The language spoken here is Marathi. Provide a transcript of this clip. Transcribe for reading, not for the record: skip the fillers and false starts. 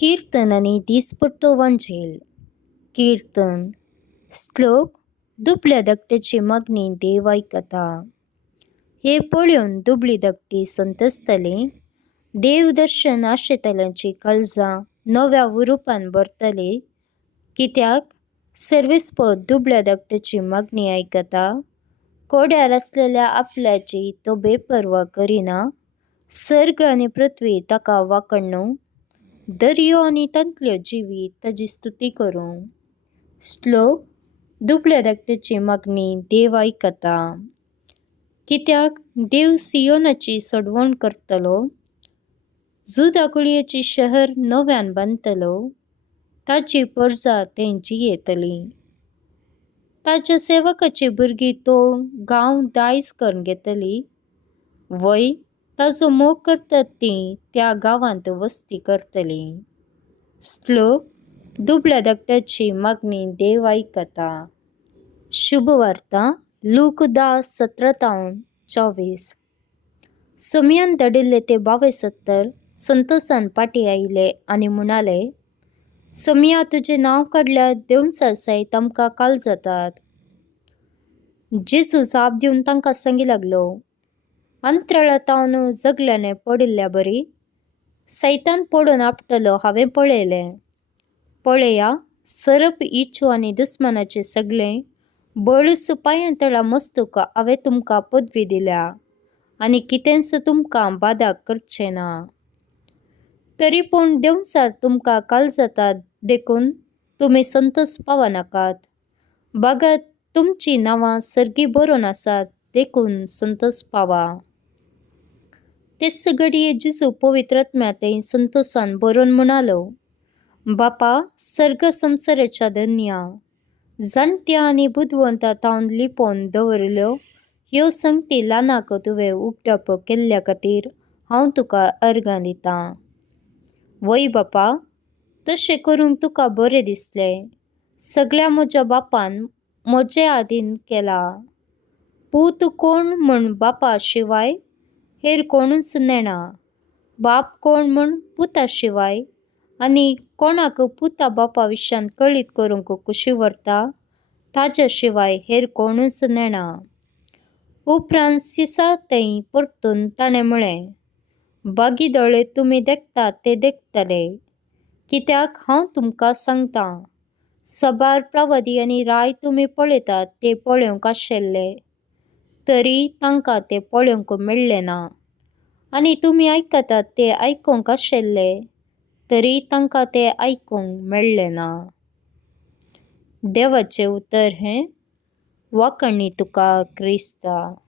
कीर्तन आणि दिसपट्टो वांजेल. कीर्तन श्लोक दुबळ्या धाकट्याची मागणी देव ऐकता. हे पळून दुबळी धाकटी संतसतली. देव दर्शन आशेतल्यांची काळजा नव्या उरूपान भरतली. कित्याक सर्वेस्पळ दुबळ्या धाकट्याची मागणी ऐकता. कोड्यार असलेल्या आपल्याची तो बेपरवा करिना. सर्ग आणि पृथ्वी ताका वाकडणू. दर्यो आणि तंतल्यो जिवी ताजी स्तुती करूं. श्लोक दुबळ्या धाकट्याची मागणी देव ऐकता. कित्याक देव सियोनाची सोडवण करतलो. जुदाकुळयेची शहर नव्यान बांदतलो. ताची परजा तें जियेतली. ताच्या सेवकाची भुरगीं तो गांव दायज करून घेतली. वय ताजो मोग करतात ती त्या गावांत वस्ती करतली. श्लोक दुबळ्या धाकट्याची मागणी देव ऐकता. शुभवार्ता लूक 10:17-24. समयान धाडिल्ले ते 72 संतोषान पाटी आयले आणि म्हणाले, समया तुझे नाव काढल्या देवचा सैत आमकां काल जातात. जेजू जाप दिवन तांकां सांगी लागलो, अंतराळात हांव जगल्याने पडिल्ल्या बरी. सैतान पडून आपटलो हांवें पळयलें. पळया, सरप इच्छू आनी दुस्मनाचे सगळे बळस पांयां तळा मस्तूक हांवें तुमकां पदवी दिल्या आनी कितेंच तुमकां बादा करचें ना. तरी पूण देवचार तुमकां काल जातात देखून तुमी संतोष पावनाकात. बागात तुमची नांवां सर्गी बरोवन आसात देखून संतोष पावा. तेच घडये जेजू पवित्र आत्म्यातय संतोषान बरोवन म्हणालो, बापा, सर्ग संवसाराच्या धन्या जाणट्या आनी बुदवंतां तावन लिपोवन दवरल्यो ह्यो संगती ल्हानाक तुवें उगडाप केल्ल्या खातीर हांव तुका अर्गां दितां. वय बापा, तशें करूंक तुका बरें दिसलें. सगळ्या म्हज्या बापान म्हजे आदीन केला. पूत कोण म्हण बापा शिवाय हेर कोणूच नेना. बाप कोण म्हण पुता शिवाय आनी कोणाक पुता बापा विशयान कळीत करूंक कुशी व्हरता ताच्या शिवाय हेर कोणूच नेना. उपरांत सिसातय परतून ताणें म्हळें, बागीदळे तुमी देखतात ते देखतले. कित्याक हांव तुमकां सांगतां, सबार प्रवादी आनी राय तुमी पळयतात ते पळोवंक आशिल्ले, तरी तांकां ते पळोवंक मेळ्ळें ना. आनी तुमी आयकतात ते आयकूंक आशिल्ले, तरी तांकां ते आयकूंक मेळ्ळें ना. देवाचें उतर हें. वाकणणी तुका क्रिस्ता.